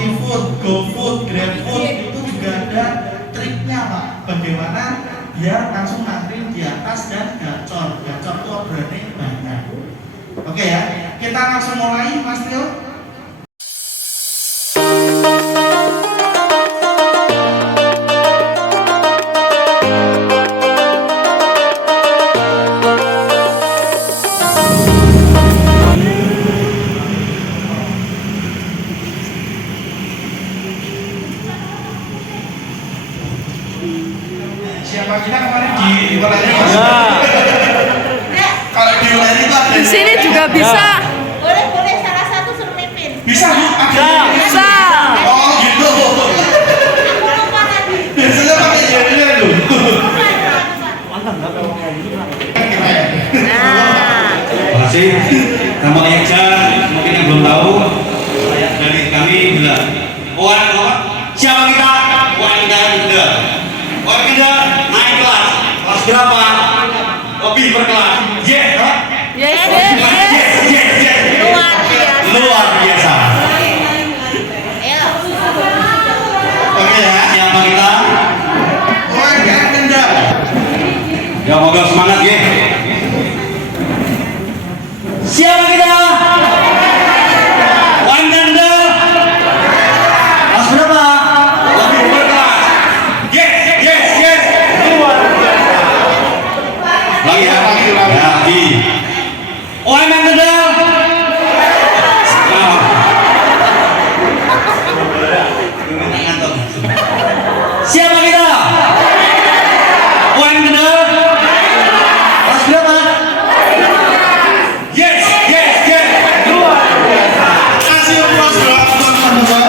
Shopee Food, GoFood, GrabFood itu juga ada triknya Pak. Bagaimana biar langsung ngantri di atas dan gacor. Gacor itu orderannya banyak. Oke ya, kita langsung mulai Mas Tio. Siapa kita kemarin di wilayah kalau di wilayah itu ada di sini juga bisa. Boleh salah satu suruh mimpin. Bisa Bu? Bisa. Oh gitu. Aku lupa tadi. Biasanya pakai jadinya loh. Terima kasih. Nama Eja, mungkin yang belum tahu dari kami bilang siapa kita? Orang kita naik kelas berapa? Lebih berkelas. Yes. Luar biasa. Ayo. Oke ya. Siapa kita? Warga Kendal. Ya moga semangat ya. Siapa kita? Wandanda. Kelas berapa? Lebih berkelas. Yes. Luar biasa. Lagi ya. Lagi. Wandanda. Siapa kita? Wandanda. Kelas berapa? Yes. Luar biasa. Kasih aplaus dong teman-teman.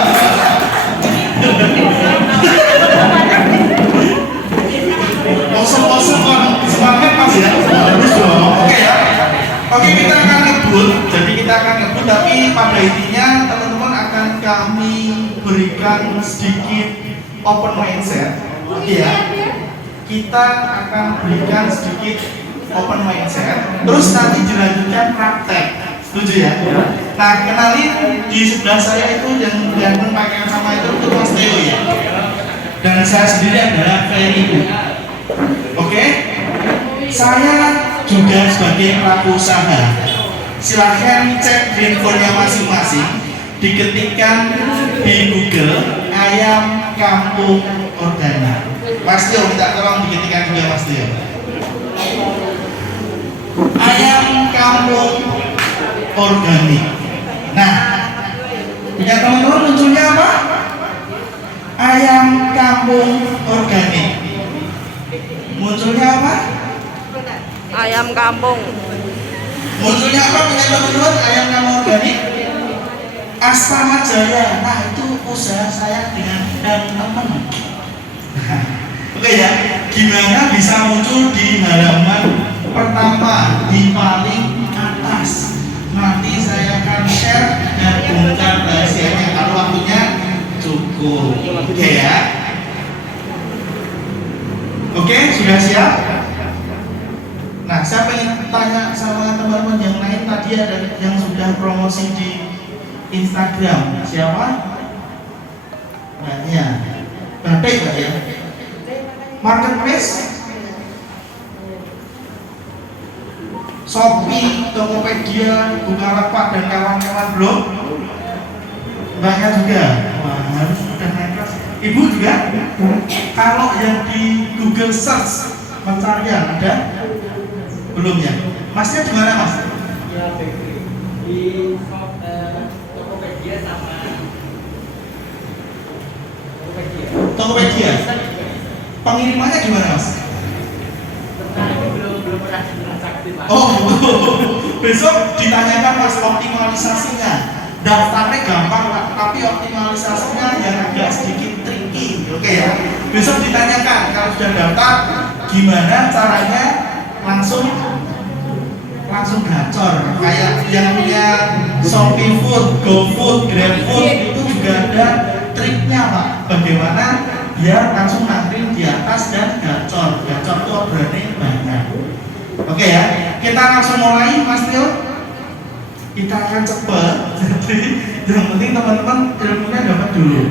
Kosong kan semangat Mas ya. Bagus dong. Oke ya. Oke kita akan ngebut. Jadi kita akan ngebut tapi pada intinya teman-teman akan kami berikan sedikit open mindset. Oke ya. Kita akan berikan sedikit open mindset. Terus nanti dilanjutkan praktek. Setuju ya? Nah, kenalin di sebelah saya itu yang pakaian sama itu Mas Teo ya. Dan saya sendiri adalah Ferry. Oke? Saya juga sebagai pelaku usaha. Silahkan cek handphonenya masing-masing, diketikkan di Google ayam kampung organik. Mas Teo minta tolong diketikkan juga Mas Teo. Ayam kampung organik. Nah, punya teman-teman munculnya apa? Ayam kampung organik. Munculnya apa? Ayam kampung. Munculnya apa punya teman-teman? Ayam kampung organik. Astana Jaya. Nah, itu usaha saya dengan teman. Oke ya, gimana bisa muncul di halaman pertama di paling atas? Nanti saya akan share dan bongkar rahasianya kalau waktunya cukup. Oke ya. Oke, sudah siap? Nah, saya pengen tanya sama teman-teman yang lain tadi ada yang sudah promosi di Instagram. Siapa? Banyak. Batik Pak ya? Marketplace? Shopee, Tokopedia, Bukalapak dan kawan-kawan belum? Banyak juga. Wah, harus sudah naik kelas. Ibu juga? Kalau yang di Google Search pencarian ada? Belum ya? Masnya di mana Mas? Ya, di Tokopedia sama Tokopedia. Pengirimannya gimana Mas? belum pernah transaksi Pak. Oh, besok ditanyakan Mas optimalisasinya. Daftarnya gampang Pak, tapi optimalisasinya yang agak sedikit tricky. Oke ya. Besok ditanyakan kalau sudah daftar gimana caranya langsung gacor. Kayak yang punya Shopee Food, GoFood, GrabFood itu juga ada triknya Pak. Bagaimana biar langsung ngantri di atas dan gacor. Gacor itu orderannya banyak. Oke ya, kita langsung mulai Mas Tio. Kita akan cepat. Jadi Yang penting teman-teman ilmunya dapat dulu.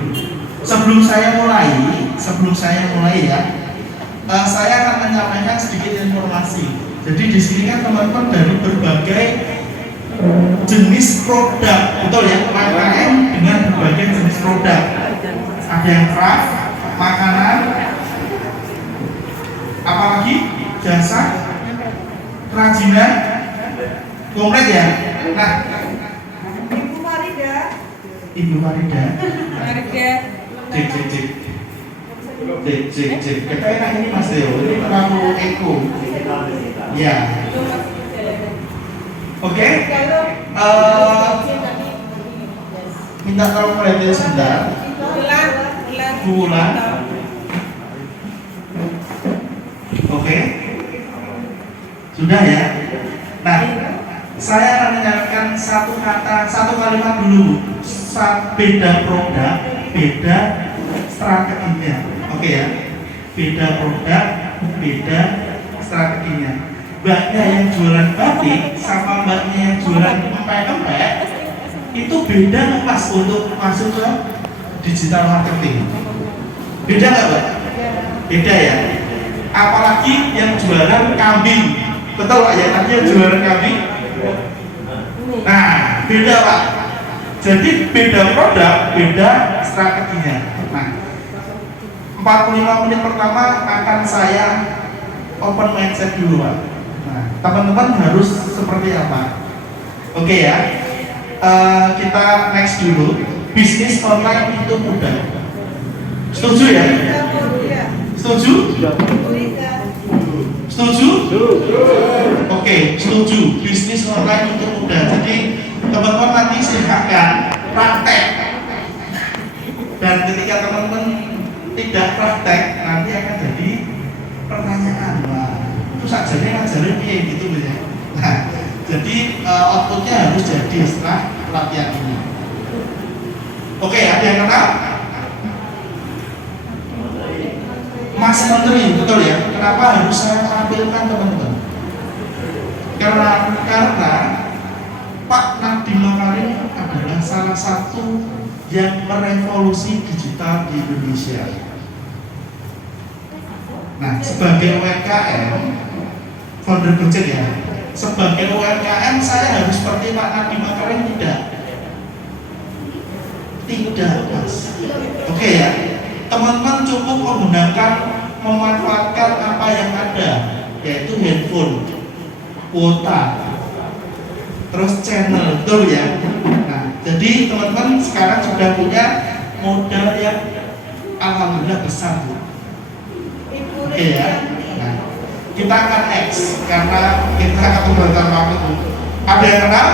Sebelum saya mulai ya, saya akan menyampaikan sedikit informasi. Jadi di sini kan teman-teman dari berbagai jenis produk, betul ya, UMKM dengan berbagai jenis produk. Ada yang craft, makanan, apalagi jasa, kerajinan, komplit ya. Nah, Ibu Farida. Cek. Kayaknya ini Mas Leo, ini terlalu eko. Ya. Oke. Minta tolong perhatian sebentar. Bulan. Oke. Sudah ya. Nah, saya akan menyarankan satu kalimat dulu. Beda produk, beda strateginya. Oke ya. Beda produk, beda strateginya. Mbaknya yang jualan batik sama mbaknya yang jualan empek-empek itu beda nggak Mas untuk masuk ke digital marketing? Beda nggak Mbak? Beda ya. Apalagi yang jualan kambing, betul Pak ya? Tadi yang jualan kambing. Nah, beda Pak. Jadi beda produk, beda strateginya. Nah, 45 menit pertama akan saya open mindset dulu Pak. Nah, teman-teman harus seperti apa? Oke ya. Kita next dulu. Bisnis online itu mudah. Setuju ya? Setuju? Setuju? Oke, setuju. Bisnis online itu mudah. Jadi teman-teman nanti silakan praktek. Dan ketika teman-teman tidak praktek, nanti akan jadi pertanyaan. Wah, itu sajanya ngajarin piye gitu ya. Nah, jadi outputnya harus jadi setelah pelatihan ini. Oke, ada yang kenal? Mas Menteri, betul ya? Kenapa harus saya tampilkan teman-teman? Karena Pak Nadiem Makarim adalah salah satu yang merevolusi digital di Indonesia. Nah, sebagai UMKM, founder Gojek ya, sebagai UMKM saya harus seperti Pak Nadiem Makarim tidak, Mas. Oke ya, teman-teman cukup memanfaatkan apa yang ada, yaitu handphone, kuota, terus channel, betul ya. Nah, jadi teman-teman sekarang sudah punya modal yang alhamdulillah besar. Oke ya. Nah, kita akan next karena kita akan memberikan waktu. Ada yang kenal?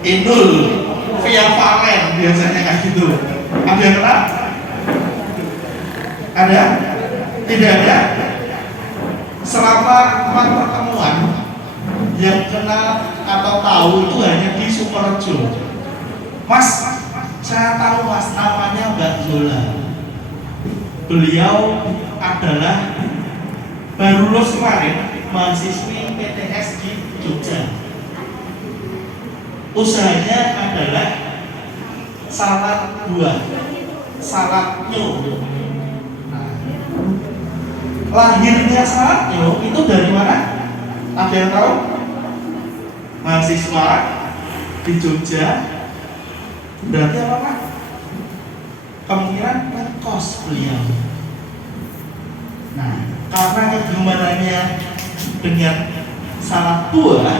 Indul via Valen biasanya kayak gitu. Ada yang kenal? Ada? Tidak ada? Selama 4 pertemuan yang kenal atau tahu itu hanya di Sukorejo. Mas, saya tahu Mas, namanya Mbak Zola. Beliau adalah baru lulus kemarin, mahasiswi PTS di Jogja. Usahanya adalah salad buah, salad nyo. Nah, lahirnya salad nyo itu dari mana? Ada yang tahu? Mahasiswa di Jogja. Berarti apa Pak? Kemungkinan kos beliau. Nah, karena kegemarannya dengan salad buah,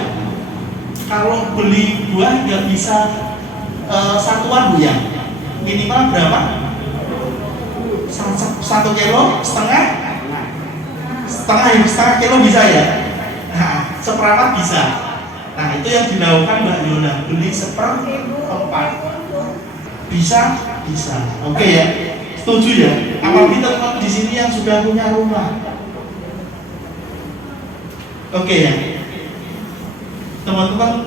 kalau beli buah nggak bisa satuan Bu ya, minimal berapa? 1 kilo setengah kilo bisa ya. Nah, seperempat bisa. Nah, itu yang dilakukan Mbak Yona, beli 1/4. Bisa. Oke ya, setuju ya. Apalagi teman-teman di sini yang sudah punya rumah. Oke ya. Teman-teman,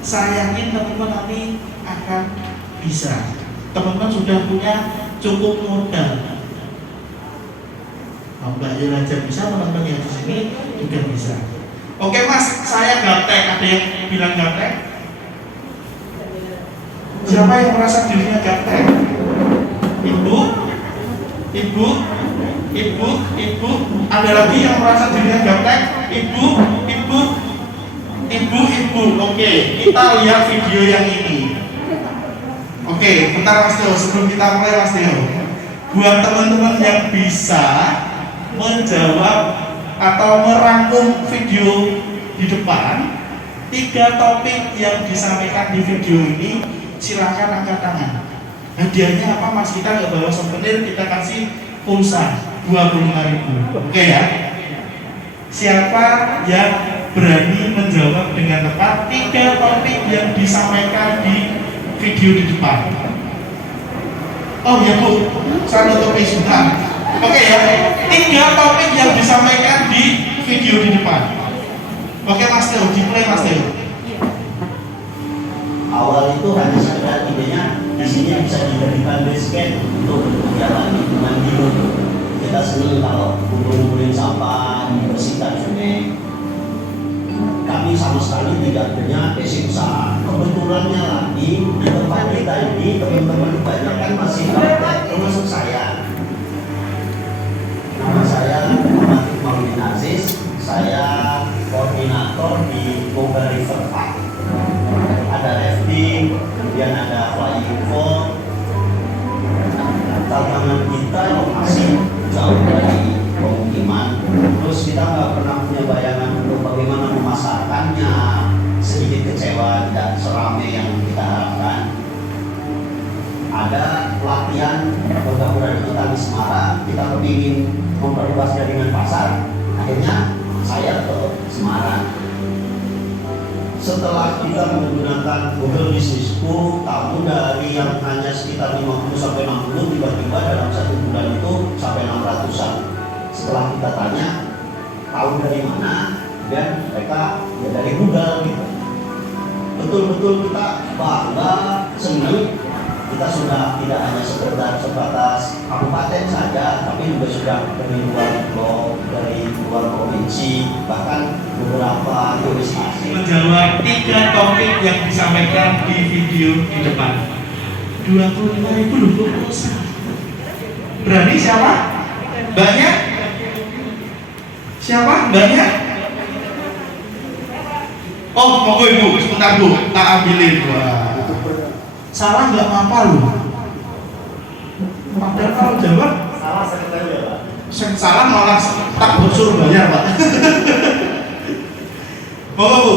saya yakin teman-teman nanti akan bisa. Teman-teman sudah punya cukup modal. Mbak Yona aja bisa, teman-teman yang di sini juga bisa. Oke Mas, saya gaptek. Ada yang bilang gaptek? Siapa yang merasa dirinya gaptek? Ibu? Ibu? Ibu? Ibu? Ada lagi yang merasa dirinya gaptek? Ibu? Ibu? Ibu? Ibu? Oke, kita lihat video yang ini. Oke, bentar Mas Teo, sebelum kita mulai Mas Teo, buat teman-teman yang bisa menjawab atau merangkum video di depan 3 topik yang disampaikan di video ini, silahkan angkat tangan. Hadiahnya apa Mas? Kita nggak bawa souvenir, kita kasih pulsa 25.000. Oke ya? Siapa yang berani menjawab dengan tepat 3 topik yang disampaikan di video di depan? Oh ya Bu, saya nutupi sudah. Oke ya, 3 topik yang disampaikan di video di depan. Oke Mas Teo, dimulai Mas Teo. Awal itu hanya sekedar idenya di sini bisa dijadikan base camp untuk kegiatan lingkungan hidup. Kita senang kalau kumpul-kumpulin sampah, membersihkan sungai. Kami sama sekali tidak punya basic usaha. Kebetulannya lagi di tempat kita ini teman-teman kebanyakan masih praktek, termasuk saya. Nama saya Muhammad Maulin Aziz. Saya koordinator di Boga River Park. Ada rafting, kemudian ada flying boat. Tantangan kita lokasi jauh dari pemukiman, terus kita nggak pernah punya bayangan untuk bagaimana memasarkannya. Sedikit kecewa, tidak serame yang kita harapkan. Ada pelatihan pergabungan kita di Semarang, kita ingin memperluas jaringan pasar, akhirnya saya ke Semarang. Setelah kita menggunakan Google Business School, tamu dari yang hanya sekitar 50 sampai 60 tiba-tiba dalam 1 bulan itu sampai 600-an. Setelah kita tanya tahu dari mana, dan mereka ya dari Google gitu. Betul-betul kita bangga, senang. Kita sudah tidak hanya sebatas kabupaten saja, tapi juga sudah dari luar blok, dari luar provinsi, bahkan beberapa jurisdiksi. Menjawab 3 topik yang disampaikan di video di depan. 25.000 loh pulsa. Berani siapa? Banyak? Siapa? Banyak? Oh, monggo Ibu, sebentar Bu, tak ambilin. Wah. Salah nggak apa-apa loh. Padahal kalau jawab Salah sekali ya Pak. salah malah tak suruh bayar Pak. Monggo Bu,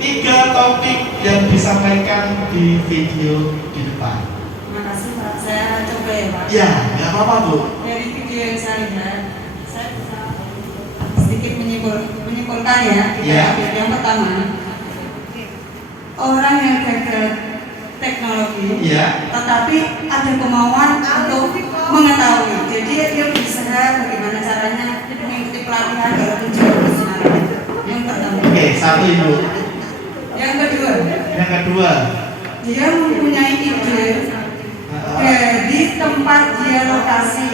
3 topik yang disampaikan di video di depan. Makasih Pak, saya coba ya Pak. Ya, nggak apa-apa Bu. Dari video yang saya lihat, saya bisa sedikit menyimpulkan ya. Kita Ya. ambil yang pertama, orang yang gagal teknologi, Ya. tetapi ada kemauan untuk mengetahui. Jadi dia berusaha bagaimana caranya mengikuti pelatihan dalam tujuan profesional. Yang pertama. Oke, 1 Ibu. Yang kedua, Yang kedua, dia mempunyai ide dari tempat dia lokasi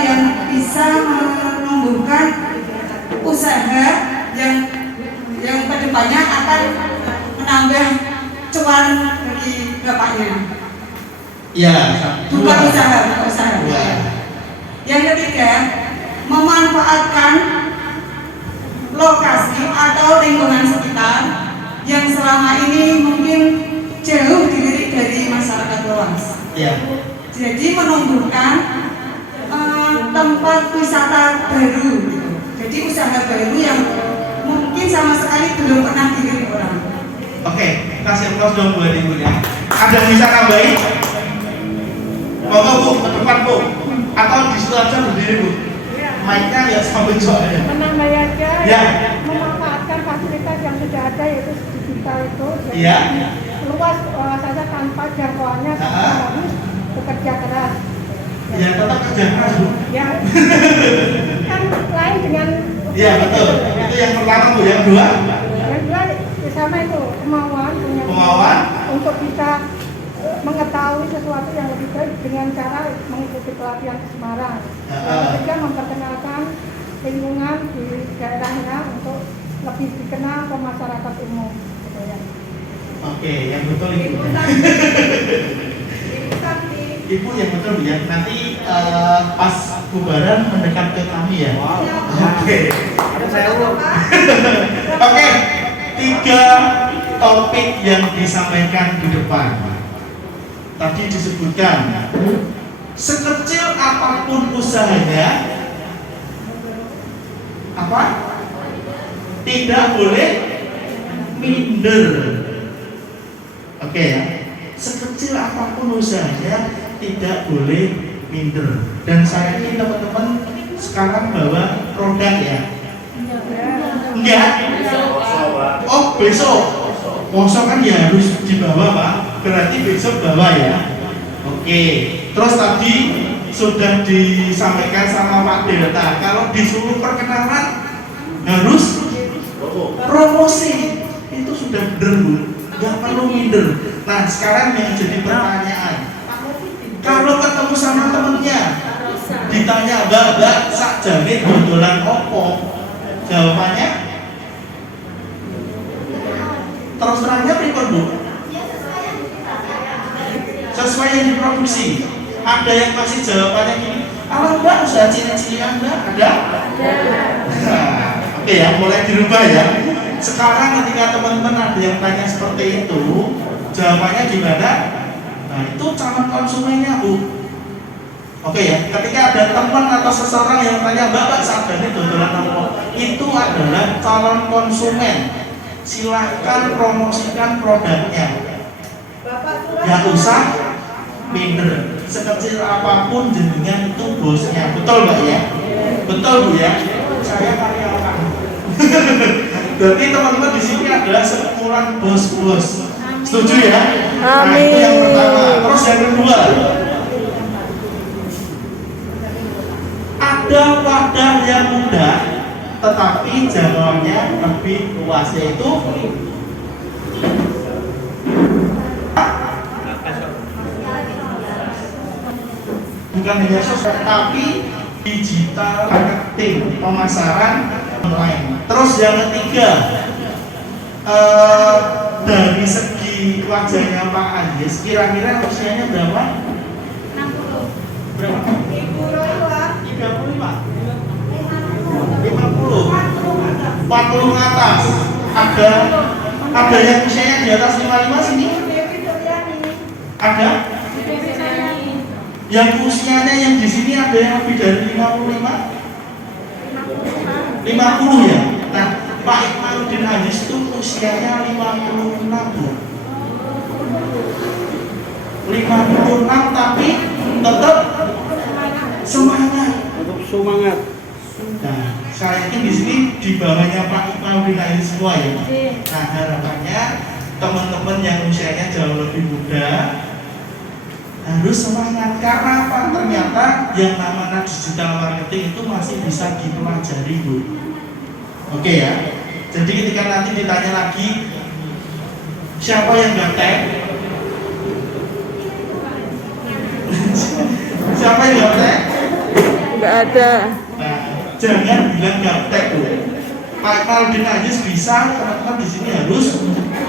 yang bisa menumbuhkan usaha yang kedepannya akan menambah cuan dari bapaknya. ya, Bukan usaha. Dua. Yang ketiga, memanfaatkan lokasi atau lingkungan sekitar yang selama ini mungkin jauh dilirik dari masyarakat luas. Ya. Jadi menumbuhkan tempat wisata baru, gitu. Jadi usaha baru yang mungkin sama sekali belum pernah dilirik orang. Oke, kasih aplaus dong buat Ibunya. Ada yang bisa nambahin? Monggo Bu, ke depan Bu. Atau di situ aja berdiri Bu. Mic-nya ya sampai soalnya. Menambah aja, Ya. memanfaatkan fasilitas yang sudah ada yaitu digital itu, jadi Ya. luas saja tanpa jangkauannya, tanpa harus bekerja keras. Ya tetap kerja keras Bu. Ya, kan lain dengan. Iya betul. Itu yang pertama Bu. Yang kedua, Yang kedua sama itu kemauan, punya Kemauan. untuk bisa mengetahui sesuatu yang lebih baik dengan cara mengikuti pelatihan ke Semarang. Yang ketiga memperkenalkan lingkungan di daerahnya untuk lebih dikenal ke masyarakat umum. Gitu ya. Oke, yang betul Ibu. Ibu yang betul ya. Nanti pas bubaran mendekat ke kami ya. Oke. Oke. 3 topik yang disampaikan di depan. Tadi disebutkan sekecil apapun usahanya apa? Tidak boleh minder. Oke ya. Sekecil apapun usahanya tidak boleh minder. Dan saya yakin teman-teman sekarang bawa produk ya. Enggak? Oh besok. Mosok kan ya harus dibawa Pak. Berarti besok bawa ya. Oke. Terus tadi sudah disampaikan sama Pak Delta, kalau disuruh perkenalan harus promosi. Itu sudah bener Bu. Nggak perlu minder. Nah sekarang yang jadi pertanyaan, kalau ketemu sama temennya ditanya mbak sak jane dodolan opo, jawabannya terus terangnya pripun Bu? Sesuai yang diproduksi. Ada yang masih jawabannya gini, ala mbak usaha cili-cili Anda ada? Nah, oke ya, mulai dirubah ya. Sekarang ketika teman-teman ada yang tanya seperti itu, jawabannya gimana? Nah itu calon konsumennya Bu. Oke ya, ketika ada teman atau seseorang yang tanya mbak sadane dodolan apa, itu adalah calon konsumen. Silahkan promosikan produknya. Gak usah minder. Sekecil apapun jenengan itu bosnya. Betul Mbak ya? Betul Bu ya? Saya karyawan. Berarti teman-teman di sini adalah sekumpulan bos-bos. Setuju ya? Nah, itu yang pertama. Terus yang kedua, ada wadah yang mudah, tetapi jangkauannya lebih luas, yaitu bukan hanya sosial, tapi digital marketing, pemasaran online. Terus yang ketiga, dari segi wajahnya Pak Andes, kira-kira usianya berapa? 60. Berapa? 35. 50. 40 ke atas. Ada yang usianya di atas 55 sini? Ada? Yang usianya yang di sini ada yang lebih dari 55? 50 ya? Nah, Pak Ikmaluddin Aziz itu usianya 56 Bu. 56 tapi tetap semangat. Nah, saya yakin di sini di bawahnya Pak Ikmaluddin Aziz semua ya. Nah, harapannya teman-teman yang usianya jauh lebih muda harus semangat, karena apa? Ternyata yang namanya digital marketing itu masih bisa dipelajari Bu. Oke ya. Jadi ketika nanti ditanya lagi siapa yang gaptek? Siapa yang gaptek? Enggak ada. Nah, jangan bilang gaptek Bu. Pak Ikmaluddin Aziz bisa, teman-teman di sini harus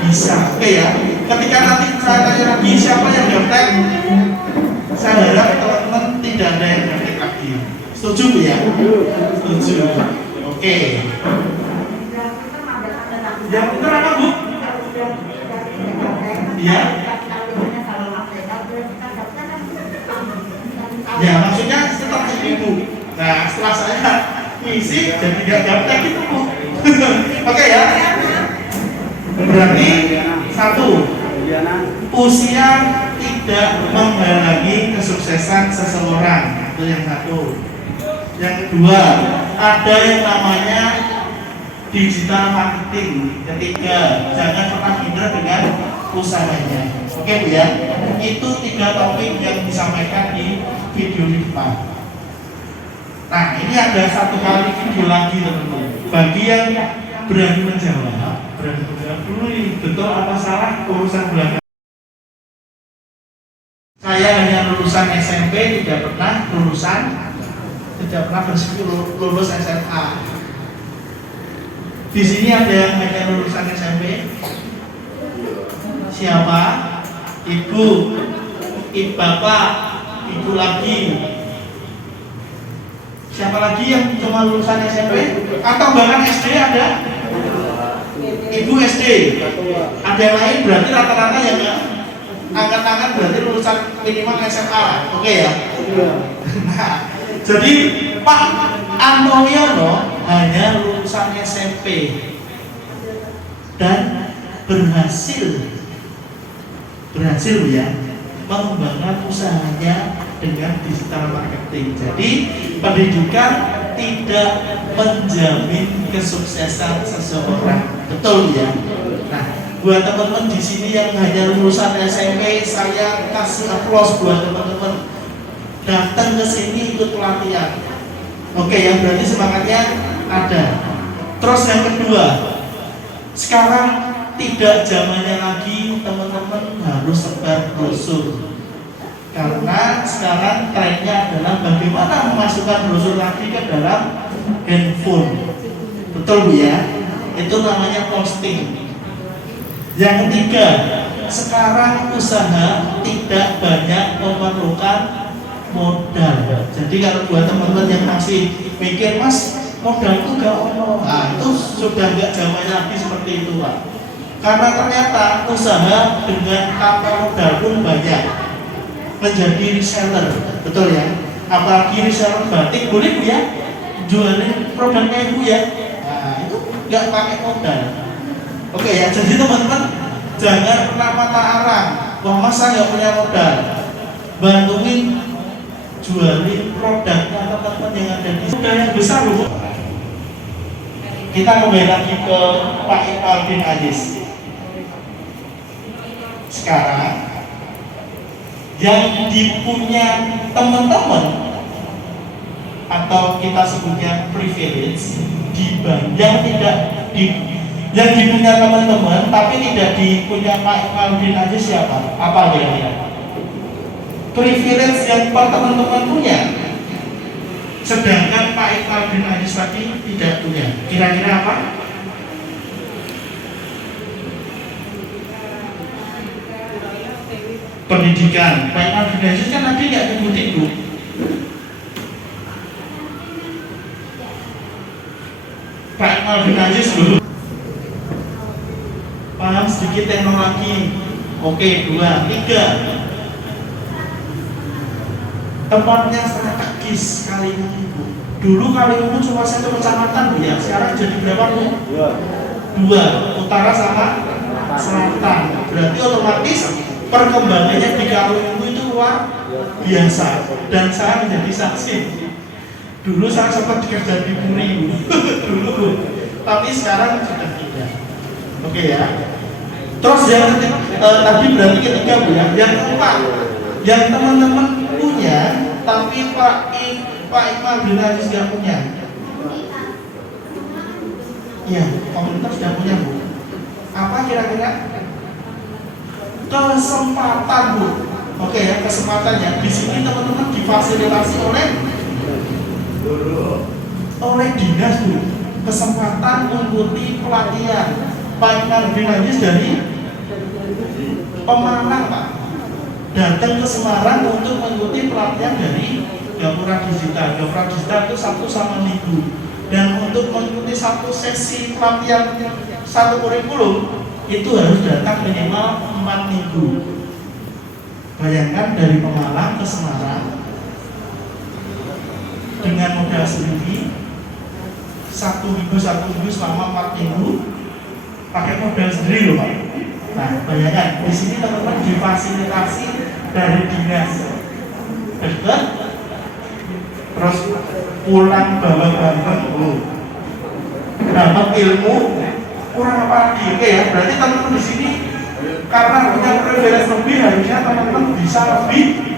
bisa. Oke ya. Ketika nanti saya tanya lagi siapa yang gaptek, saya harap teman-teman tidak ada yang gaptek lagi. Setuju Bu ya? Setuju. Oke. Yang benar apa Bu? Iya. Ya maksudnya tetap ibu. Nah setelah saya ngisi jadi gak gaptek itu Bu. Oke ya. Berarti satu, usia tidak menghalangi kesuksesan seseorang. Itu yang satu. Yang kedua, ada yang namanya digital marketing. Ketiga, jangan pernah minder dengan usahanya. Oke Bu ya. Itu 3 topik yang disampaikan di video di depan. Nah ini ada satu kali video lagi teman-teman. Bagi yang berani menjawab dulu nih, betul apa salah urusan belakang. Saya hanya lulusan SMP, tidak pernah lulusan tidak pernah bermimpi lulus SMA. Di sini ada yang hanya lulusan SMP. Siapa? Ibu, bapak, ibu lagi. Siapa lagi yang cuma lulusan SMP? Atau bahkan SD ada? Ibu SD. Ada yang lain berarti rata-rata yang angkat tangan berarti lulusan minimal SMA. Oke ya? Nah, jadi Pak Antoyono hanya lulusan SMP dan berhasil ya mengembangkan usahanya dengan digital marketing. Jadi pendidikan tidak menjamin kesuksesan seseorang, betul ya? Nah, buat teman-teman di sini yang hanya lulusan SMP, saya kasih aplaus buat teman-teman datang ke sini ikut pelatihan. Oke ya, berarti semangatnya ada. Terus yang kedua, sekarang tidak zamannya lagi teman-teman harus sebar brosur. Karena sekarang trennya adalah bagaimana memasukkan brosur lagi ke dalam handphone. Betul Bu ya? Itu namanya posting. Yang ketiga, sekarang usaha tidak banyak memerlukan modal. Jadi kalau buat teman-teman yang masih mikir, Mas, modal itu gak ono, nah itu sudah gak zamannya lagi seperti itu Pak. Karena ternyata usaha dengan tanpa modal pun banyak. Menjadi reseller, betul ya? Apalagi reseller batik, boleh Bu ya? Jualin produknya Ibu ya? Nah itu gak pakai modal. Oke ya, jadi teman-teman jangan pernah patah arang. Wah masa gak punya modal? Bantuin jualin produknya teman-teman yang ada di modal yang besar loh. Kita kembali lagi ke Pak Iqbal bin Aziz. Sekarang yang dipunya teman-teman atau kita sebutnya privilege yang dipunya teman-teman tapi tidak dipunya Pak Iqbal bin Aziz siapa? Apa kira-kira? Privilege yang teman-teman punya sedangkan Pak Iqbal bin Aziz tadi tidak punya. Kira-kira apa? Pendidikan. Pak Iqbal bin Aziz kan tadi nggak ngikutin Bu. Pak Iqbal bin Aziz dulu paham sedikit teknologi. Oke, 2, 3. Tempatnya strategis Kaliwungu Bu. Dulu Kaliwungu cuma 1 kecamatan Bu ya. Sekarang jadi berapa Bu? 2, utara sama selatan. Berarti otomatis perkembangannya di Kaliwungu itu luar biasa. Dan saya menjadi saksi. Dulu saya sempat kerja di Puri dulu Bu. Tapi sekarang sudah tidak. Oke ya. Terus yang tadi berarti ketiga Bu ya. Yang keempat, yang teman-teman punya tapi Pak Iqbal bin Aziz tidak punya. Iya, komunitas sudah punya Bu. Apa kira-kira? Kesempatan Bu. Oke ya, kesempatannya di sini teman-teman difasilitasi oleh dinas Bu. Kesempatan mengikuti pelatihan Pak Iqbal bin Aziz dari Pemalang Pak. Datang ke Semarang untuk mengikuti pelatihan dari Gapura Digital. Gapura Digital itu Sabtu sama Minggu. Dan untuk mengikuti satu sesi pelatihan satu kurikulum itu harus datang minimal 4 minggu. Bayangkan dari Pemalang ke Semarang dengan modal sendiri 1 minggu selama 4 minggu pakai modal sendiri loh Pak. Nah, bayangkan di sini teman-teman difasilitasi dari dinas dekat, terus pulang bawa barang, dapat ilmu, kurang apa lagi? Oke ya, berarti teman-teman di sini karena punya privilege lebih harusnya teman-teman bisa lebih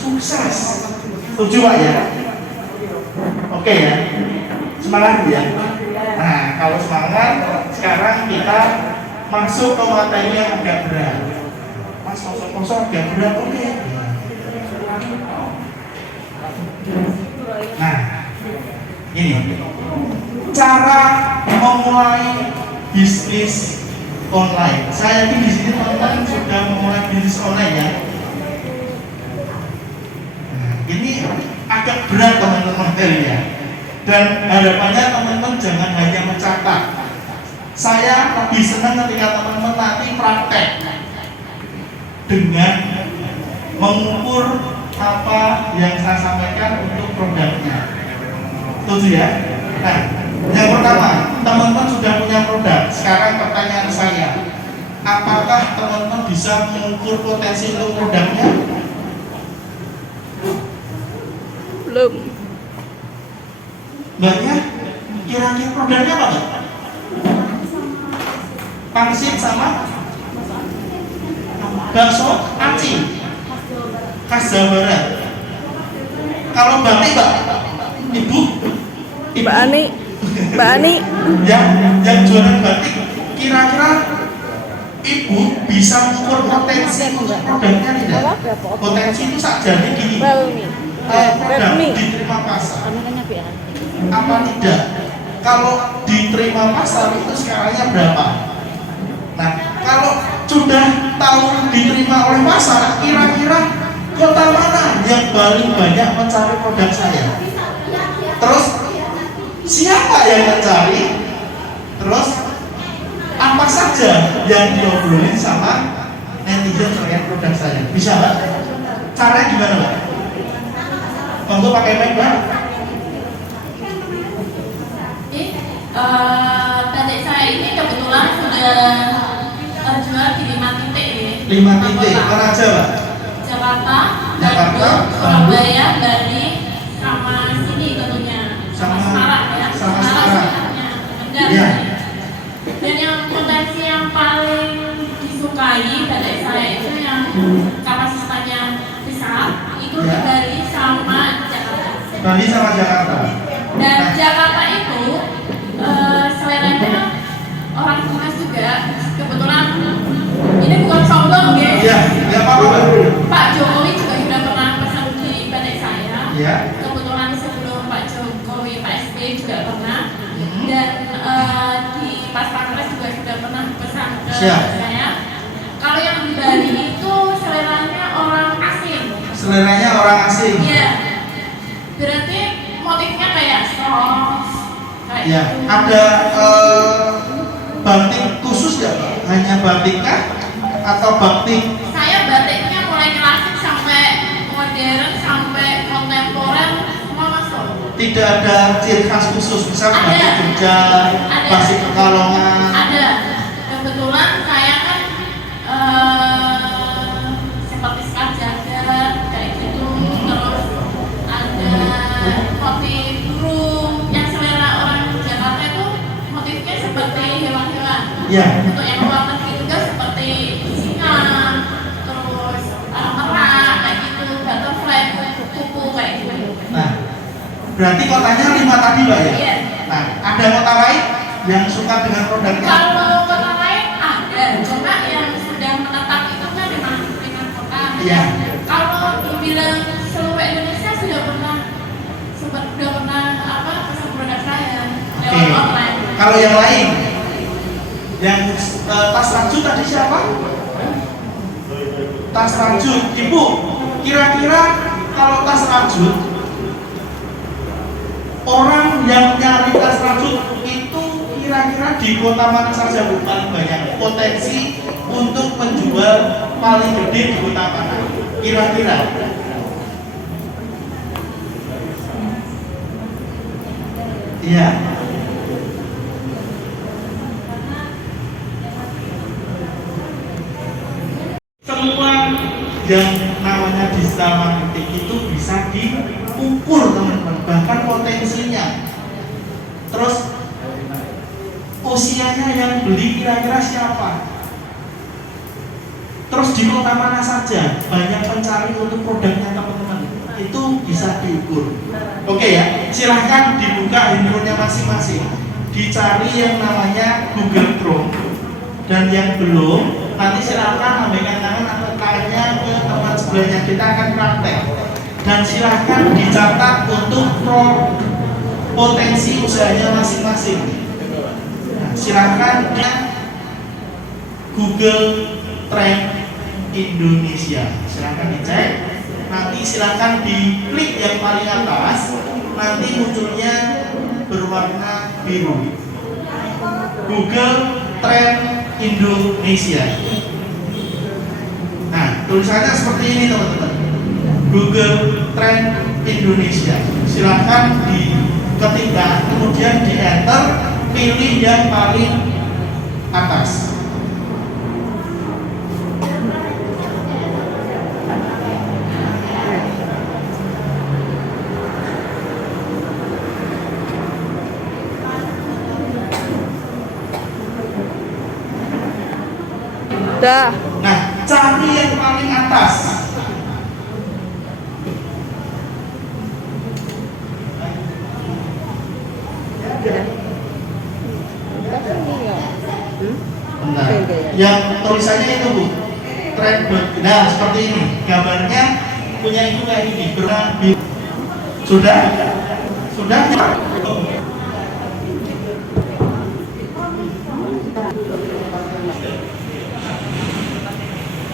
sukses. Setuju Pak ya? Oke ya, semangat ya. Nah, kalau semangat, sekarang kita masuk ke materi yang agak berat. Mas, kosong agak berat, oke. Nah, ini cara memulai bisnis online. Saya yakin di sini teman-teman sudah memulai bisnis online ya. Nah, ini agak berat teman-teman materinya. Dan harapannya teman-teman jangan hanya mencatat. Saya lebih senang ketika teman-teman nanti praktek dengan mengukur apa yang saya sampaikan untuk produknya. Setuju ya? Nah, yang pertama, teman-teman sudah punya produk. Sekarang pertanyaan saya, apakah teman-teman bisa mengukur potensi untuk produknya? Belum. Banyak. Kira-kira produknya apa tuh? Pangsit sama bakso aci khas Jawa Barat. Kalau batik Mbak, Ibu Mbak Ani, yang jualan batik, kira-kira Ibu bisa mengukur potensi untuk produknya tidak? Potensi itu sakjane gini, produk diterima pasar apa tidak? Kalau diterima pasar itu skalanya berapa? Nah, kalau sudah tahu diterima oleh pasar, kira-kira kota mana yang paling banyak mencari produk saya? Terus siapa yang mencari? Terus apa saja yang diobrolin sama netizen terkait produk saya? Bisa Mbak? Caranya gimana Mbak? Untuk pakai mic Mbak? Batik saya ini kebetulan sudah terjual di 5 titik ya. 5 titik, mana aja Mbak? Jakarta, Jakarta, Bandung, Surabaya, Bali, sama sini tentunya. Sama Semarang ya. sama Semarang. Dan, Iya. dan yang potensi yang paling disukai batik saya itu yang kapasitasnya besar itu di Ya. Bali sama Jakarta. Bali sama Jakarta. Dan Jakarta itu seleranya orang Tunas juga. Kebetulan ini bukan sombong ya. Iya, ya apa-apa Mbak? Pak Jokowi juga sudah pernah pesan di batik saya. Iya. Kebetulan sebelum Pak Jokowi, Pak SBY juga pernah. Dan di pas Pampres juga sudah pernah pesan ke Siap. saya. Kalau yang di Bali itu seleranya orang asing. Seleranya orang asing. Iya. Berarti motifnya kayak sos. Kayak Ya, gitu. ada batik khusus ya Pak? Hanya batik kah? Atau batik? Saya batiknya mulai klasik sampai modern sampai kontemporer semua masuk. Tidak ada ciri khas khusus, misal Ada. batik Jogja, Ada. batik Pekalongan. Ada. Kebetulan saya kan seperti sekar jagat kayak gitu. Terus ada motif burung yang selera orang Jakarta itu motifnya seperti hewan-hewan. Ya. Untuk yang luar negeri juga seperti singa, terus merak kayak gitu, butterfly, kupu-kupu kayak gitu. Nah, berarti kotanya 5 tadi Mbak ya? Iya. Nah, ada kota lain yang suka dengan produknya? Kalau kota lain ada, cuma yang sudah menetap itu kan memang dengan kota. Iya. Kalau dibilang seluruh Indonesia sudah pernah pesan produk saya lewat Oke. online. Kalau yang lain, yang tas rajut tadi siapa? Tas rajut, Ibu. Kira-kira kalau tas rajut, orang yang nyari tas rajut itu kira-kira di kota mana saja Bu paling banyak potensi untuk menjual paling gede di kota mana? Kira-kira? Iya. Semua yang namanya digital marketing itu bisa diukur teman-teman, bahkan potensinya. Terus usianya yang beli kira-kira siapa? Terus di kota mana saja banyak pencari untuk produknya teman-teman, itu bisa diukur. Oke ya, silahkan dibuka handphonenya masing-masing, dicari yang namanya Google Chrome, dan yang belum nanti silahkan ambaikan tangan atau tanya ke teman sebelahnya, kita akan praktek. dan silahkan dicatat untuk potensi usahanya masing-masing. Nah, silahkan Google Trend Indonesia, silahkan dicek. Nanti silahkan diklik yang paling atas, nanti munculnya berwarna biru. Google Trend Indonesia. Nah, tulisannya seperti ini teman-teman. Google Trend Indonesia. Silahkan diketikkan, kemudian di enter, pilih yang paling atas. Dah. Nah, cari yang paling atas. Nah, yang tulisannya itu Bu, trend. Nah, seperti ini. Gambarnya punya itu kayak ini, berwarna biru. Sudah? Sudah?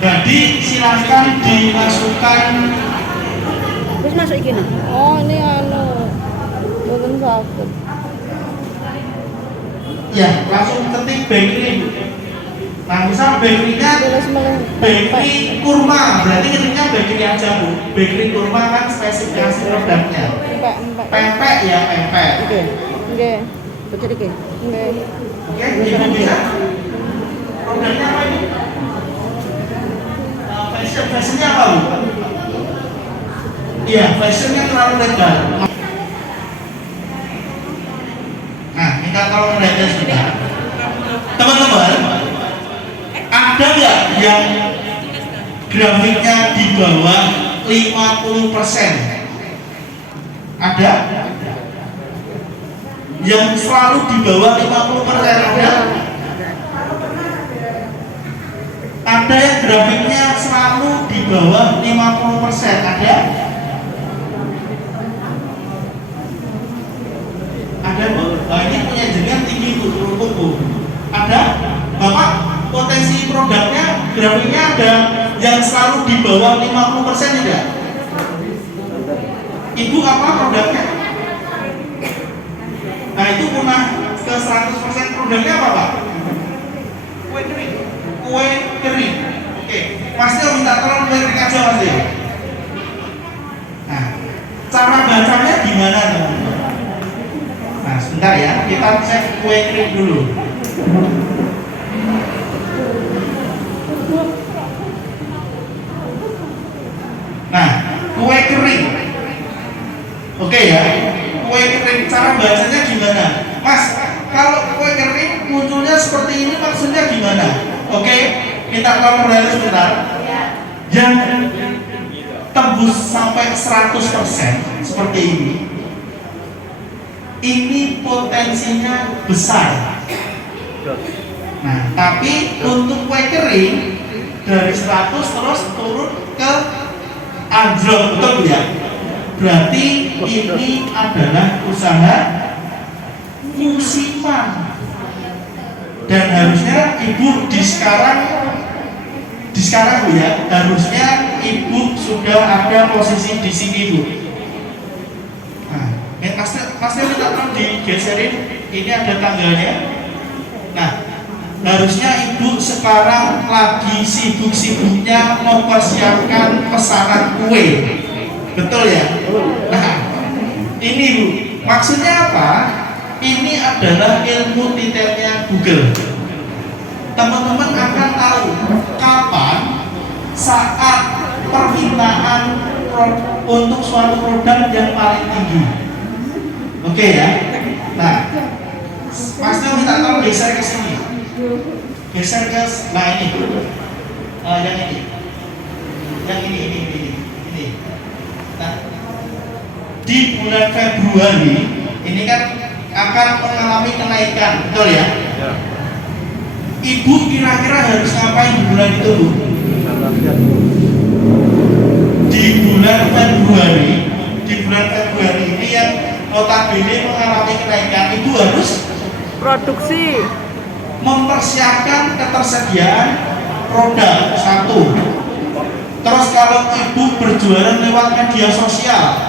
Jadi silahkan dimasukkan. Terus masuk gini. Oh, ini belum sakit. Ya, langsung ketik bakery. Nah, misal bakery-nya bakery kurma, berarti ketiknya bakery aja Bu. Bakery kurma kan spesifikasi produknya. Pempek ya, pempek. Oke. Baca dikit. Oke, Ibu bisa? Produknya apa ini? Fashionnya apa Bu? Iya, fashionnya terlalu lebar. Nah, ini kan kalau lebar sudah. Teman-teman, ada nggak yang grafiknya di bawah 50%? Ada? Yang selalu di bawah 50% ada? Ada yang grafiknya selalu di bawah 50%, ada? Ada Bu? Nah, ini punya jenengan tinggi Bu, cukup Bu. Ada? Bapak, potensi produknya grafiknya ada yang selalu di bawah 50% tidak? Ibu apa produknya? Nah, itu pernah ke 100% produknya apa Pak? Kue kering. Kue kering. Oke, pasti minta tolong kue kering aja Mas ya. Nah, cara bacanya gimana teman-teman? Nah, sebentar ya, kita cek kue kering dulu. Nah, kue kering. Oke ya, kue kering. Cara bacanya gimana? Mas, kalau kue kering munculnya seperti ini maksudnya gimana? Oke, minta tolong real sebentar. Yang tembus sampai 100% seperti ini potensinya besar. Nah, tapi untuk kue kering dari 100 terus turun ke anjlok, betul ya? Berarti ini adalah usaha musiman. Dan harusnya Ibu di sekarang Bu ya, harusnya Ibu sudah ada posisi di sini Bu. Nah, Mas minta tolong digeserin, ini ada tanggalnya. Nah, harusnya Ibu sekarang lagi sibuk-sibuknya mempersiapkan pesanan kue, betul ya? Nah, ini Bu, maksudnya apa? Ini adalah ilmu titelnya Google. Teman-teman akan tahu kapan saat permintaan untuk suatu produk yang paling tinggi. Oke ya? Nah, Masnya minta tolong geser ke sini. Geser ke, nah ini, yang ini. Nah, di bulan Februari ini kan akan mengalami kenaikan, betul ya? Ibu kira-kira harus ngapain di bulan itu Bu? Di bulan Februari notabene mengalami kenaikan, ibu harus Produksi. mempersiapkan ketersediaan produk satu. Terus kalau ibu berjualan lewat media sosial,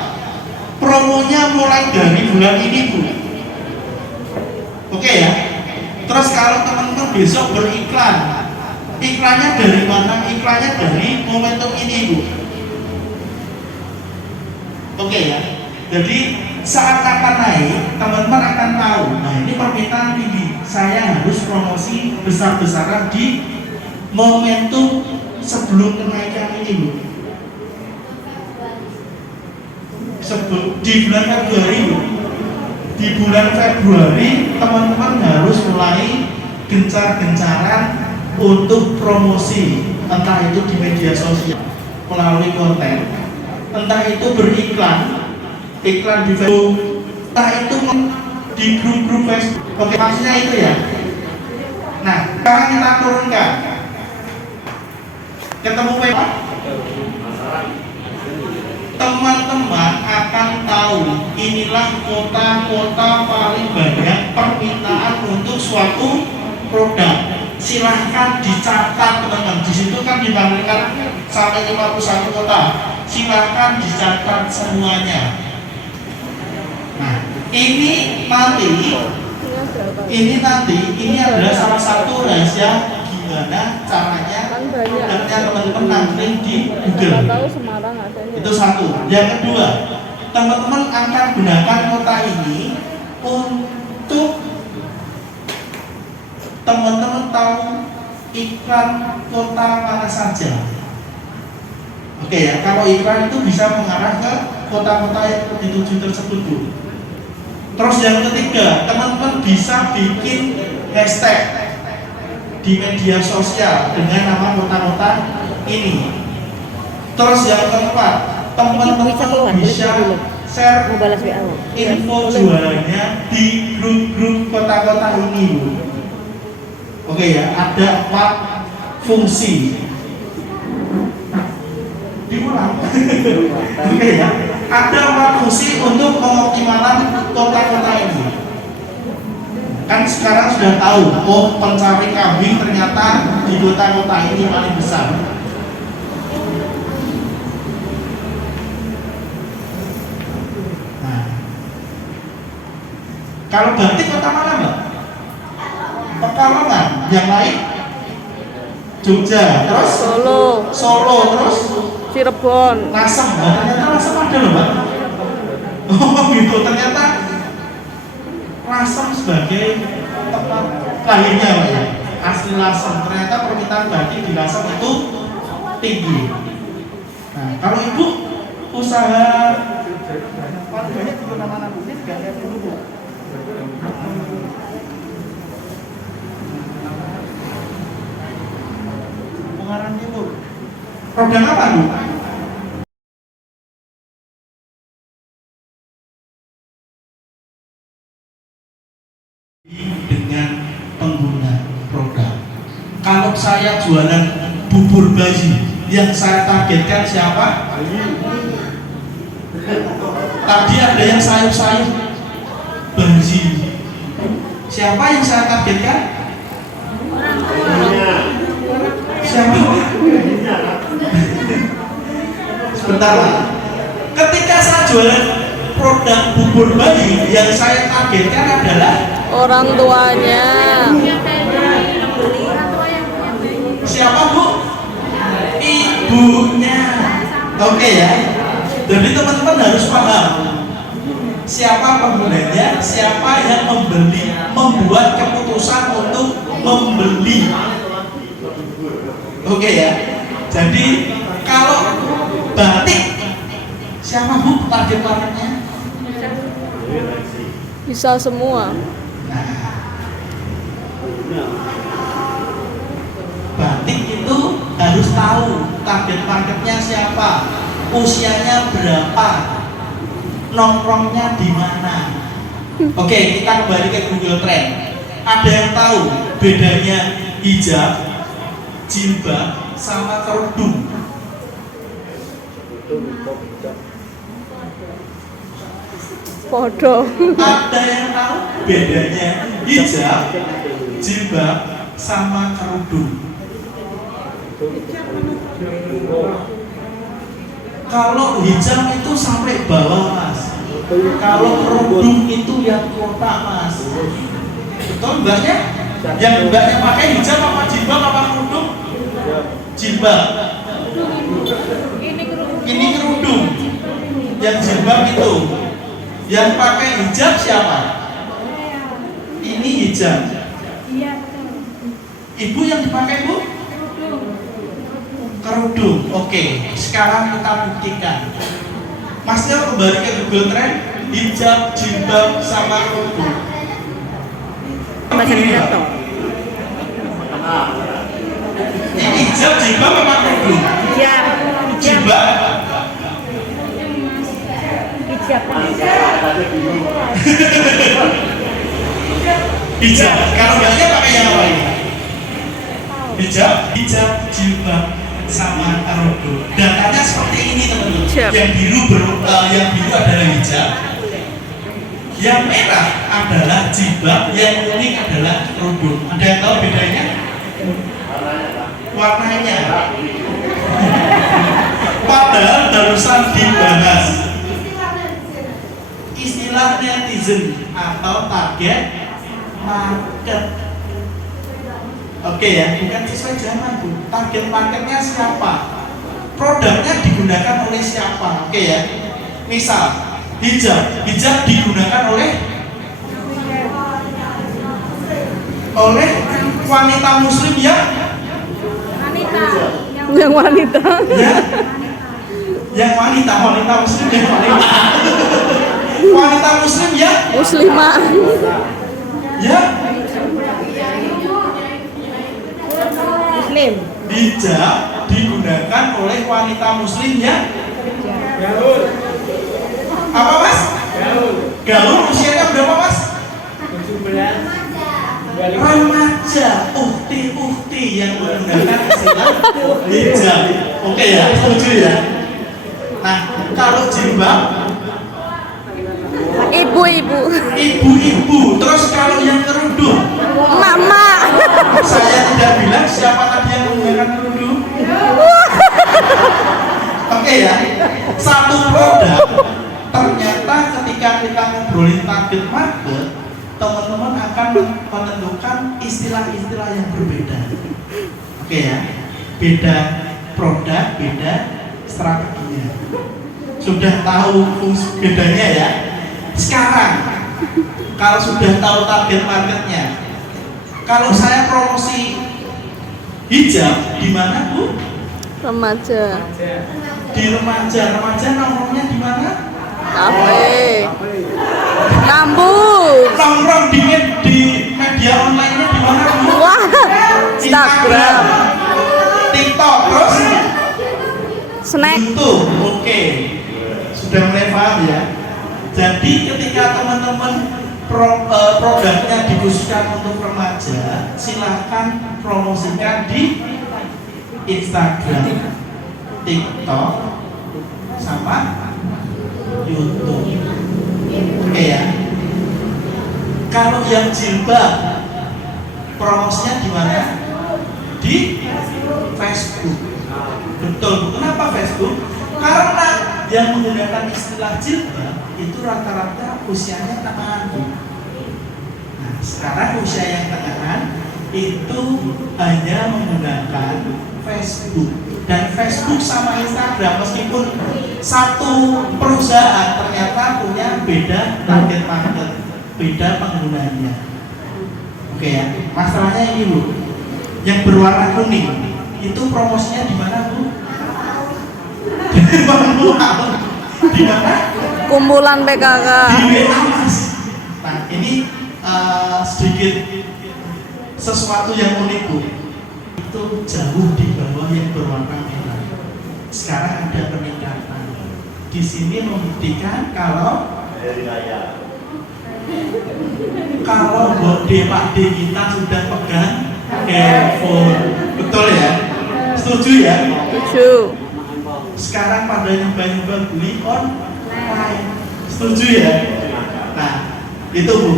promonya mulai dari bulan ini bu. Oke ya. Terus kalau teman-teman besok beriklan, iklannya dari mana? Iklannya dari momentum ini bu. Oke ya. Jadi saat akan naik, teman-teman akan tahu. Nah ini permintaan tinggi. Saya harus promosi besar-besaran di momentum sebelum kenaikan ini bu. Di bulan Februari bu. Di bulan Februari teman-teman harus mulai gencar-gencaran untuk promosi, entah itu di media sosial melalui konten, entah itu beriklan, iklan di Facebook, entah itu di grup-grup Facebook. Oke, maksudnya itu ya. Nah, sekarang kita turunkan. Ketemu apa? Teman-teman akan tahu inilah kota-kota paling banyak permintaan untuk suatu produk. Silahkan dicatat teman-teman. Di situ kan dibandingkan sampai 51 kota. Silahkan dicatat semuanya. Nah, ini nanti ini adalah salah satu rahasia gimana caranya produknya teman-teman nampilin di Google. Itu satu. Yang kedua, teman-teman akan gunakan kota ini untuk teman-teman tahu iklan kota mana saja. Oke ya, kalau iklan itu bisa mengarah ke kota-kota yang dituju tersebut bu. Terus yang ketiga, teman-teman bisa bikin hashtag di media sosial dengan nama kota-kota ini. Terus yang keempat, teman-teman bisa share info jualannya di grup-grup kota-kota ini bu. Oke ya, ada 4 fungsi. Diulang. Oke ya, ada 4 fungsi untuk mengoptimalkan kota-kota ini. Kan sekarang sudah tahu, oh pencari kambing ternyata di kota-kota ini paling besar. Nah, kalau Bantik kota mana mbak? Pekalongan. Yang lain? Jogja. Terus? Solo. Terus? Cirebon. Lasem. Nah, ternyata Lasem ada loh mbak. Oh gitu. Ternyata Lasem sebagai tempat lahirnya mbak ya. Asli Lasem. Ternyata permintaan batik di Lasem itu tinggi. Nah, kalau ibu usaha paling banyak di kota mana bu? Ini juga lihat dulu bu. Pengarang Timur. Produk apa bu? Dengan pengguna produk. Kalau saya jualan bubur bayi, yang saya targetkan siapa? Tadi ada yang sayur-sayur bayi. Siapa yang saya targetkan? Siapa? Sebentar lah. Ketika saya jualan produk bubur bayi, yang saya targetkan adalah Orang tuanya. siapa bu? Ibunya. Oke ya. Jadi teman-teman harus paham siapa penggunanya, siapa yang membeli, membuat keputusan untuk membeli. Oke ya. Jadi kalau batik, siapa bu target marketnya? Bisa semua. Batik itu harus tahu target marketnya siapa, usianya berapa, nongkrongnya di mana. Oke, kita kembali ke Google Trend. Ada yang tahu bedanya hijab, jilbab, sama kerudung? Podo. Ada yang tahu bedanya hijab, jilbab, sama kerudung? Kalau hijab itu sampai bawah mas, kalau kerudung itu yang kotak mas. Betul mbaknya? Yang mbaknya pakai hijab apa jilbab apa kerudung? Jilbab. Ini kerudung. Yang jilbab itu. Yang pakai hijab siapa? Ini hijab. Ibu yang dipakai bu? Kerudung. Oke, sekarang kita buktikan. Masnya kembali ke Google Trend, hijab, jilbab, sama kerudung. Ini hijab, jilbab, sama kerudung. Jilbab. Hijab. Kalau enggaknya pakai yang apa ini? Hijab, jilbab, sama kerudung. Datanya seperti ini teman-teman. Yang biru adalah hijab. Yang merah adalah jilbab, yang kuning adalah kerudung. Ada yang tahu bedanya? Warnanya. Padahal barusan dibahas istilah netizen atau target market. Oke ya, bukan sesuai zaman bu. Target marketnya siapa? Produknya digunakan oleh siapa? Oke ya. Misal hijab digunakan oleh wanita muslim ya? Yang wanita. Ya? Yang wanita muslim yang wanita. Wanita muslim ya? Muslimah. Ya? Muslim. Hijab digunakan oleh wanita muslim ya? Gaul. Apa mas? Gaul usianya berapa mas? 17. Remaja, ukti yang menggunakan istilah hijab. Oke ya, setuju ya? Nah, kalau jilbab Ibu-ibu. Terus kalau yang kerudung, Mama. saya tidak bilang siapa tadi yang menggunakan kerudung. Oke ya, satu produk ternyata ketika kita ngobrolin target market, teman-teman akan menentukan istilah-istilah yang berbeda. Oke ya, beda produk, beda strateginya. Sudah tahu fungsi bedanya ya. Sekarang kalau sudah tahu target marketnya, kalau saya promosi hijab di mana bu? Remaja. Di remaja nongkrongnya di mana? Kafe. Kampus. Nongkrong di media online-nya di mana bu? Wah. Instagram. TikTok, terus Snack. YouTube. Oke, sudah mulai paham ya. Jadi ketika teman-teman produknya dikhususkan untuk remaja, silahkan promosikan di Instagram, TikTok, sama YouTube. Oke ya. Kalau yang jilbab, promosinya di mana? Di Facebook. Betul. Kenapa Facebook? Karena yang menggunakan istilah jilbab itu rata-rata usianya tengahan. Nah, sekarang usia yang tengahan itu hanya menggunakan Facebook. Dan Facebook sama Instagram meskipun satu perusahaan ternyata punya beda target market, beda penggunanya. Oke ya, masalahnya ini bu, yang berwarna kuning itu promosinya di mana bu? Di mana? Kumpulan PKK. Di WA mas. Nah ini sedikit sesuatu yang unik bu. Itu jauh di bawah yang berwarna merah. Sekarang ada peningkatan. Di sini membuktikan kalau bode pakde kita sudah pegang handphone. Betul ya? Setuju ya? Setuju. Sekarang pada nyoba-nyoba beli online. Setuju ya? Nah, itu Bu.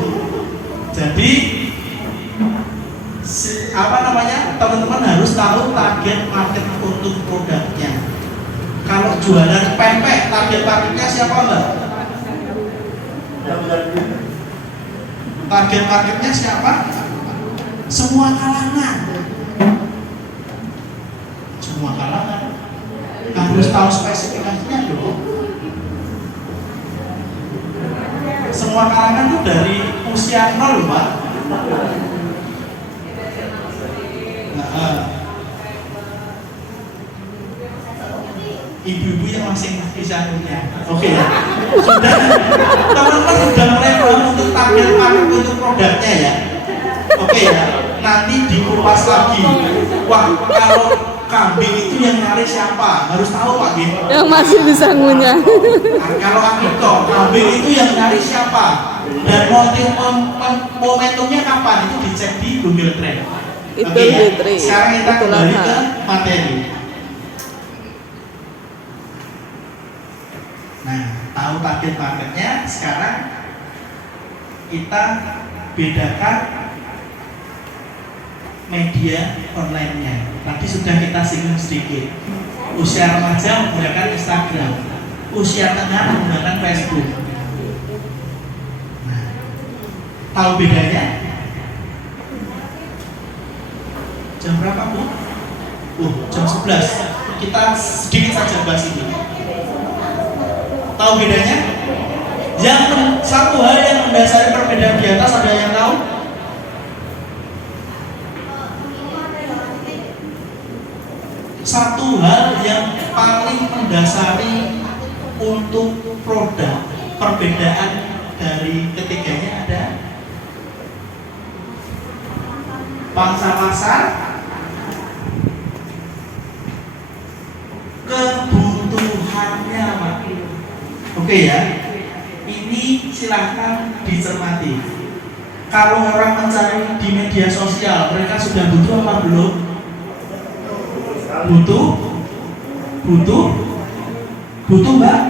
Jadi teman-teman harus tahu target market untuk produknya. Kalau jualan pempek, target marketnya siapa Mbak? Target marketnya siapa? Semua kalangan. Semua kalangan. Harus tahu spesifikasinya dong. Semua kalangan itu dari usia 0 Pak. Ibu-ibu yang masih bisa punya. Oke ya. Sudah, teman-teman sudah mulai paham untuk target market untuk produknya ya. Oke ya. Nanti dikupas lagi. Wah, kalau kambing itu yang nyari siapa? Harus tahu Pak Gin. Yang masih bisa ngunyah. Nah, kalau akikoh, kambing itu yang nyari siapa? Dan momentumnya kapan? Itu dicek di Google Trend. Itu Oke ya. Fitri. Sekarang kita Itulah kembali hal. ke materi. Nah, tahu target marketnya. Sekarang kita bedakan media online-nya. Tadi sudah kita singgung sedikit. Usia remaja menggunakan Instagram, usia tengah menggunakan Facebook. Nah, tahu bedanya? Jam berapa Bu? Jam 11. Kita sedikit saja bahas ini. Tahu bedanya? Yang satu hal yang mendasari perbedaan di atas, ada yang tahu? Satu hal yang paling mendasari untuk produk, perbedaan dari ketiganya ada pangsa pasar, kebutuhannya Pak. Oke ya, ini silahkan dicermati. Kalau orang mencari di media sosial, mereka sudah butuh apa belum? Butuh Mbak?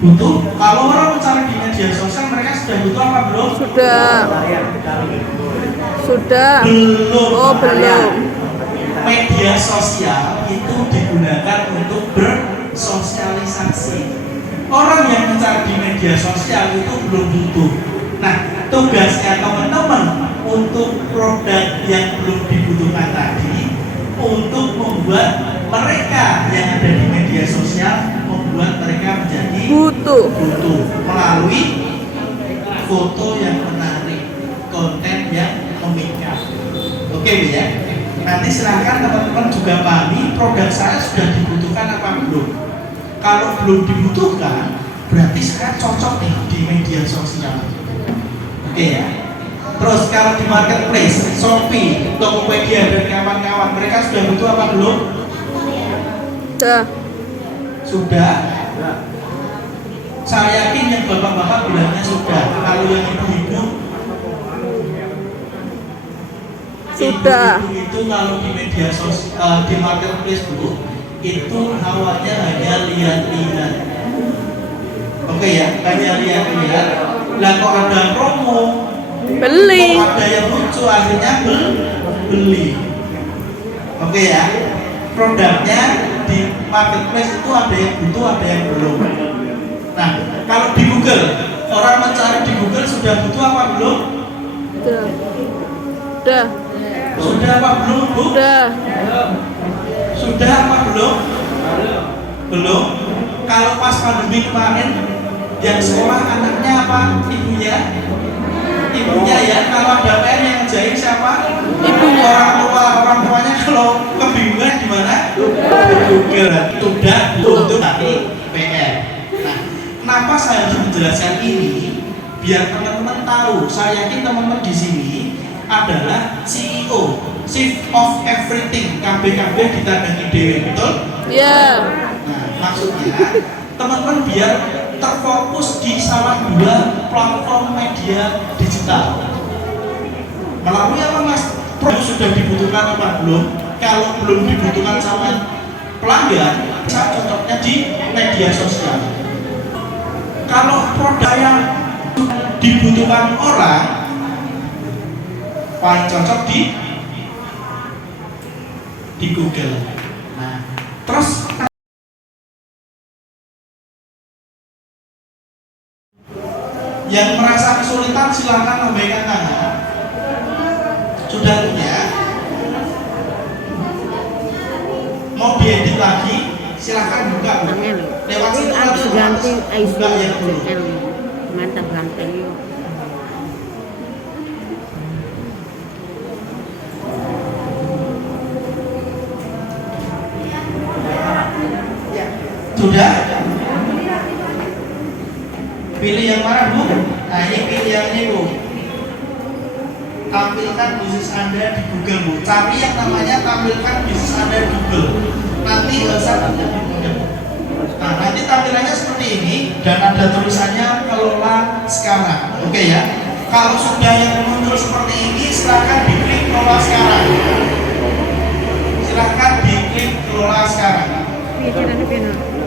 Butuh. Kalau orang mencari di media sosial, mereka sudah butuh apa belum? Sudah. Belum. Oh, belum. Media sosial itu digunakan untuk bersosialisasi. Orang yang mencari di media sosial itu belum butuh. Nah, tugasnya teman-teman untuk produk yang belum dibutuhkan tadi, untuk membuat mereka yang ada di media sosial, membuat mereka menjadi butuh melalui foto yang menarik, konten yang memikat. Oke Bu ya. Nanti silahkan teman-teman juga pahami produk saya sudah dibutuhkan apa belum. Kalau belum dibutuhkan, berarti saya cocok nih di media sosial. Oke ya. Terus kalau di marketplace, Shopee, Tokopedia dan kawan-kawan, mereka sudah butuh apa belum? Sudah. Saya yakin yang bapak-bapak bilangnya sudah. Kalau yang ibu-ibu Sudah. Itu kalau di media sosial, di marketplace Bu, itu hawanya hanya lihat-lihat. Oke ya, hanya lihat-lihat. Lah kok ada promo, Beli. kok ada yang lucu, akhirnya beli. Oke ya, produknya di marketplace itu ada yang butuh, ada yang belum. Nah, kalau di Google, orang mencari di Google sudah butuh apa belum? Sudah. Sudah apa belum Bu? Sudah apa belum? Belum. Kalau pas pandemi kemarin, yang sekolah anaknya apa? Ibunya ya. Kalau ada PR yang ngerjain siapa? Ibunya. Orang tuanya kalau kebingungan gimana? Google. Sudah untuk nanti PR. Nah, kenapa saya harus menjelaskan ini? Biar teman-teman tahu. Saya yakin teman-teman di sini adalah CEO, Chief of Everything, KBKB ditandani Dewi, betul? Ya. Nah, maksudnya teman-teman biar terfokus di salah dua platform media digital. Melalui apa Mas? Produk sudah dibutuhkan apa belum? Kalau belum dibutuhkan sama pelanggan, saya cocoknya di media sosial. Kalau dibutuhkan orang paling cocok di Google. Nah, terus yang merasa kesulitan silakan lambaikan tangan. Sudah punya? Mau diedit lagi? Silakan buka. Lewat situ harus aja, ganti buka ya dulu. mantap ganteng yuk. Sudah? Pilih yang mana, Bu? Nah, ini pilih yang ini, Bu. Tampilkan bisnis Anda di Google, Bu. Cari yang namanya tampilkan bisnis Anda di Google. Nanti saat di Google. Nah, nanti tampilannya seperti ini dan ada tulisannya kelola sekarang. Oke ya. Kalau sudah yang muncul seperti ini, silakan diklik kelola sekarang. Silakan diklik kelola sekarang. Pikiran